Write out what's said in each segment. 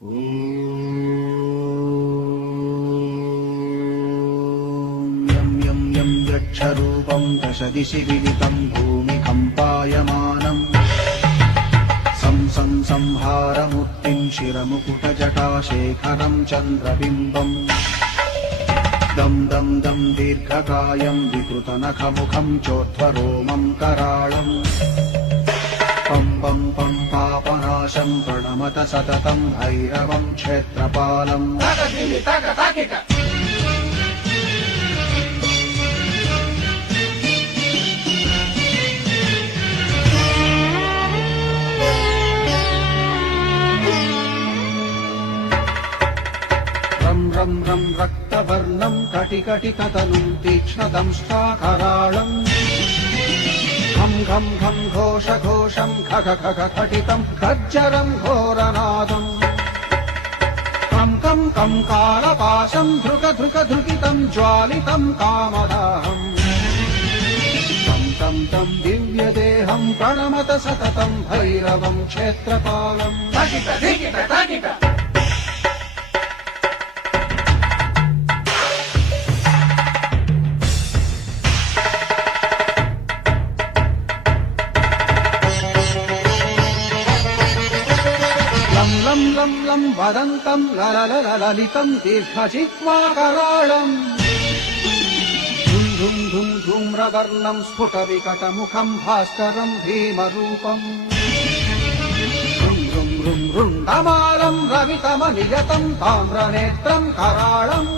यं यं यं यक्षरूपं दशदिशि विदितं भूमिकम्पायमानम् संहारमूर्तिं शिरमुकुटजटाशेखरं चन्द्रबिम्बम् दं दं दं दीर्घकायं विकृतनखमुखं चोर्ध्वरोमं कराळम् पं पं पं पापनाशं प्रणमत सततं भैरवं क्षेत्रपालम् रं रं रं रक्तवर्णं कटिकटिततनुं तीक्ष्णदंष्ट्राकराळम् घं घं घं घोषघोषं खग खग खटितं खज्जरं घोरनादम् कं कं कं कालपाशं धृक धृक धृकितं ज्वालितं कामदाहम् तं तं तं दिव्यदेहं प्रणमत सततं भैरवं क्षेत्रपालम् लं लं लं वदन्तं ललितं दीर्घजिह्वाकराळम् धुं धुं धुं धूम्रवर्णं स्फुटविकटमुखं भास्करं भीमरूपम् रुं रुं रुण्डमालं रवितमनियतं ताम्रनेत्रं कराळम्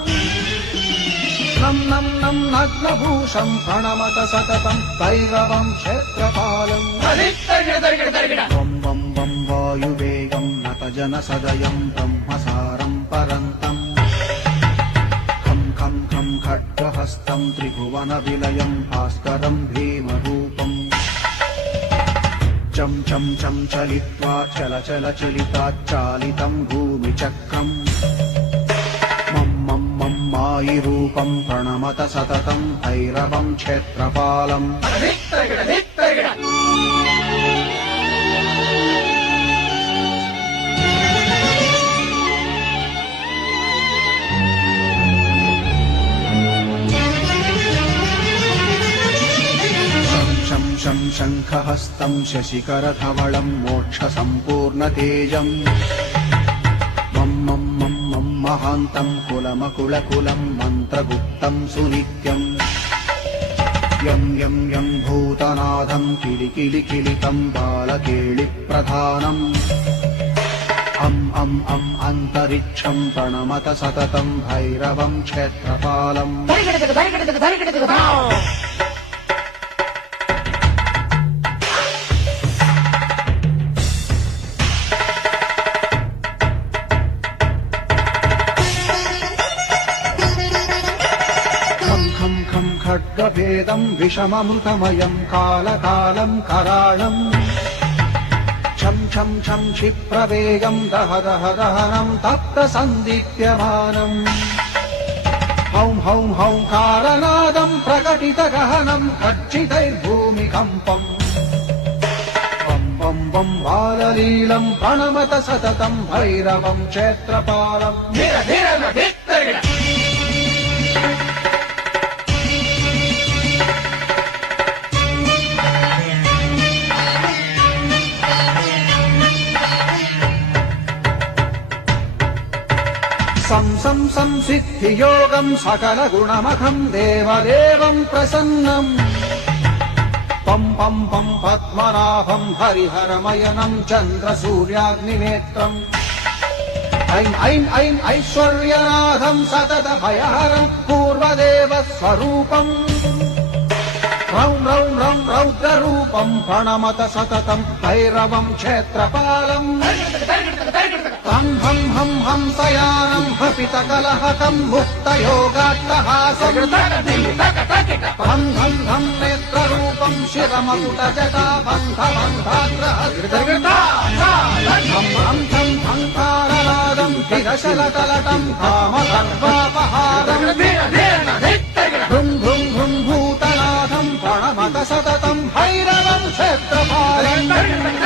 नं नं नं नग्नभूषं प्रणमत सततं भैरवं क्षेत्रपालम् वं वं वं वायुवेगं नतजनसदयं ब्रह्मसारं परन्तम् खं खं खं खड्गहस्तं त्रिभुवनविलयं भास्करं भीमरूपम् चं चं चं चलित्वा चल चल चलिताच्चालितं भूमिचक्रम् मं मं मं मायिरूपं प्रणमत सततं भैरवं क्षेत्रपालम् शं शङ्खहस्तं शशिकरधवलं मोक्षसम्पूर्णतेजम् मं मं मं मं महान्तं कुलमकुलकुलं मन्त्रगुप्तं सुनित्यम् यं यं यं भूतनाथं किलिकिलिकिलितं बालकेलिप्रधानम् अं अन्तरिक्षं प्रणमत सततं भैरवं क्षेत्रपालम् खड्गभेदं विषममृतमयं कालकालं कराळम् छं छं छं क्षिप्रवेगं दह दह दहनं तप्तसन्दीप्यमानम् हौं हौं हौंकारनादं प्रकटितगहनं गर्जितैर्भूमिकम्पम् वं वं वं बाललीलं प्रणमत सततं भैरवं क्षेत्रपालम् संसिद्धियोगं सकलगुणमखं देवदेवं प्रसन्नम् पं पं पं पद्मनाभं हरिहरमयनं चन्द्रसूर्याग्निनेत्रम् ऐं ऐं ऐं ऐश्वर्यनाथं सततभयहरं पूर्वदेवस्वरूपम् रौं रौं रौं रौद्ररूपं प्रणमत सततं भैरवं क्षेत्रपालम् हं हं हं हंसयानं हपितकलहकं मुक्तयोगाट्टहासम् हं हं हं नेत्ररूपं शिरमकुटजटाबन्धबन्धाग्रहम् हं हं हंकारनादं किरशलकलटं कामगर्वापहारम् भृं भृं भृं भूतनाथं प्रणमत सततं भैरवं क्षेत्रपालम्